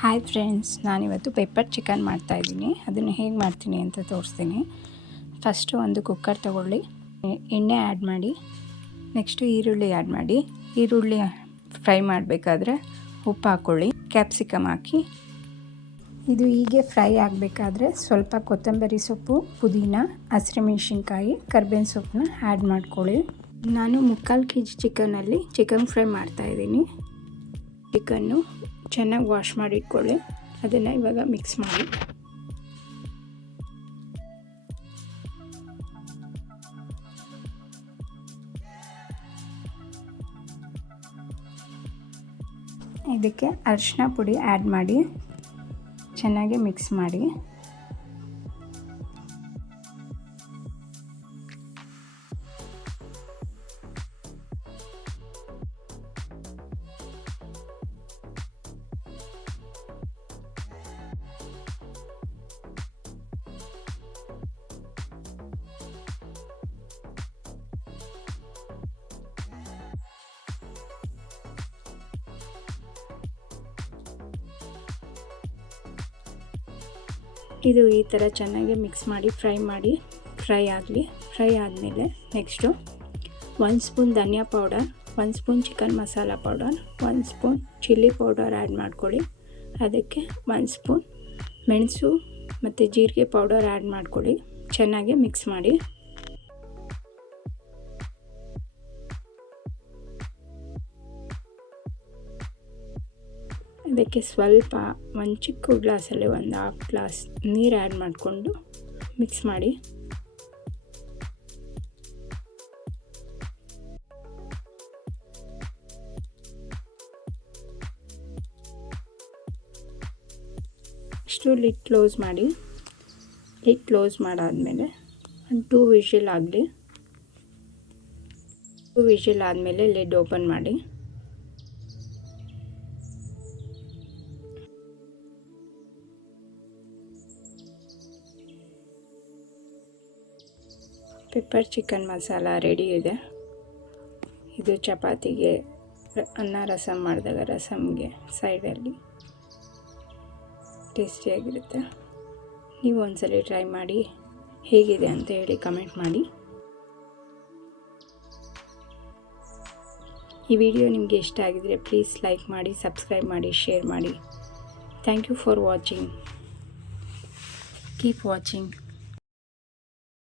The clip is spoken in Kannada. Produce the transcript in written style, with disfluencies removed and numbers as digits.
ಹಾಯ್ ಫ್ರೆಂಡ್ಸ್, ನಾನಿವತ್ತು ಪೆಪ್ಪರ್ ಚಿಕನ್ ಮಾಡ್ತಾಯಿದ್ದೀನಿ. ಅದನ್ನು ಹೇಗೆ ಮಾಡ್ತೀನಿ ಅಂತ ತೋರಿಸ್ತೀನಿ. ಫಸ್ಟು ಒಂದು ಕುಕ್ಕರ್ ತೊಗೊಳ್ಳಿ, ಎಣ್ಣೆ ಆ್ಯಡ್ ಮಾಡಿ, ನೆಕ್ಸ್ಟು ಈರುಳ್ಳಿ ಆ್ಯಡ್ ಮಾಡಿ. ಈರುಳ್ಳಿ ಫ್ರೈ ಮಾಡಬೇಕಾದ್ರೆ ಉಪ್ಪು ಹಾಕ್ಕೊಳ್ಳಿ, ಕ್ಯಾಪ್ಸಿಕಮ್ ಹಾಕಿ. ಇದು ಹೀಗೆ ಫ್ರೈ ಆಗಬೇಕಾದ್ರೆ ಸ್ವಲ್ಪ ಕೊತ್ತಂಬರಿ ಸೊಪ್ಪು, ಪುದೀನ, ಹಸಿಮೆಣಸಿನ್ಕಾಯಿ, ಕರ್ಬೇವಿನ ಸೊಪ್ಪನ್ನ ಆ್ಯಡ್ ಮಾಡ್ಕೊಳ್ಳಿ. ನಾನು 3/4 kg ಚಿಕನಲ್ಲಿ ಚಿಕನ್ ಫ್ರೈ ಮಾಡ್ತಾಯಿದ್ದೀನಿ. ಚಿಕನ್ನು ಚೆನ್ನಾಗಿ ವಾಶ್ ಮಾಡಿ ಇಟ್ಕೊಳ್ಳಿ. ಅದನ್ನು ಇವಾಗ ಮಿಕ್ಸ್ ಮಾಡಿ. ಇದಕ್ಕೆ ಅರಿಶಿನ ಪುಡಿ ಆ್ಯಡ್ ಮಾಡಿ ಚೆನ್ನಾಗಿ ಮಿಕ್ಸ್ ಮಾಡಿ. ಇದು ಈ ಥರ ಚೆನ್ನಾಗಿ ಮಿಕ್ಸ್ ಮಾಡಿ ಫ್ರೈ ಆಗಲಿ. ಫ್ರೈ ಆದಮೇಲೆ ನೆಕ್ಸ್ಟು 1 ಸ್ಪೂನ್ ಧನಿಯಾ powder, 1 spoon chicken masala powder, 1 spoon chilli powder add ಮಾಡ್ಕೊಳ್ಳಿ. ಅದಕ್ಕೆ 1 ಸ್ಪೂನ್ ಮೆಣಸು ಮತ್ತು ಜೀರಿಗೆ ಪೌಡರ್ ಆ್ಯಡ್ ಮಾಡ್ಕೊಳ್ಳಿ. ಚೆನ್ನಾಗಿ ಮಿಕ್ಸ್ ಮಾಡಿ. ಅದಕ್ಕೆ ಸ್ವಲ್ಪ ಒಂದು ಚಿಕ್ಕ ಗ್ಲಾಸಲ್ಲಿ ಒಂದು 1/2 ಗ್ಲಾಸ್ ನೀರು ಆ್ಯಡ್ ಮಾಡಿಕೊಂಡು ಮಿಕ್ಸ್ ಮಾಡಿ. ಇಷ್ಟು ಲಿಡ್ ಕ್ಲೋಸ್ ಮಾಡಿ. ಲಿಡ್ ಕ್ಲೋಸ್ ಮಾಡಾದಮೇಲೆ ಒಂದು 2 ವಿಷಿಲ್ ಆಗಲಿ. 2 ವಿಷಿಲ್ ಆದಮೇಲೆ ಲಿಡ್ ಓಪನ್ ಮಾಡಿ. ಪೆಪ್ಪರ್ ಚಿಕನ್ ಮಸಾಲ ರೆಡಿ ಇದೆ. ಇದು ಚಪಾತಿಗೆ, ಅನ್ನ ರಸಮ್ ಮಾಡಿದಾಗ ರಸಮ್ಗೆ ಸೈಡಲ್ಲಿ ಟೇಸ್ಟಿಯಾಗಿರುತ್ತೆ. ನೀವು ಒಂದ್ಸಲ ಟ್ರೈ ಮಾಡಿ, ಹೇಗಿದೆ ಅಂತ ಹೇಳಿ ಕಮೆಂಟ್ ಮಾಡಿ. ಈ ವಿಡಿಯೋ ನಿಮಗೆ ಇಷ್ಟ ಆಗಿದರೆ ಪ್ಲೀಸ್ ಲೈಕ್ ಮಾಡಿ, ಸಬ್ಸ್ಕ್ರೈಬ್ ಮಾಡಿ, ಶೇರ್ ಮಾಡಿ. Thank you for watching. Keep watching.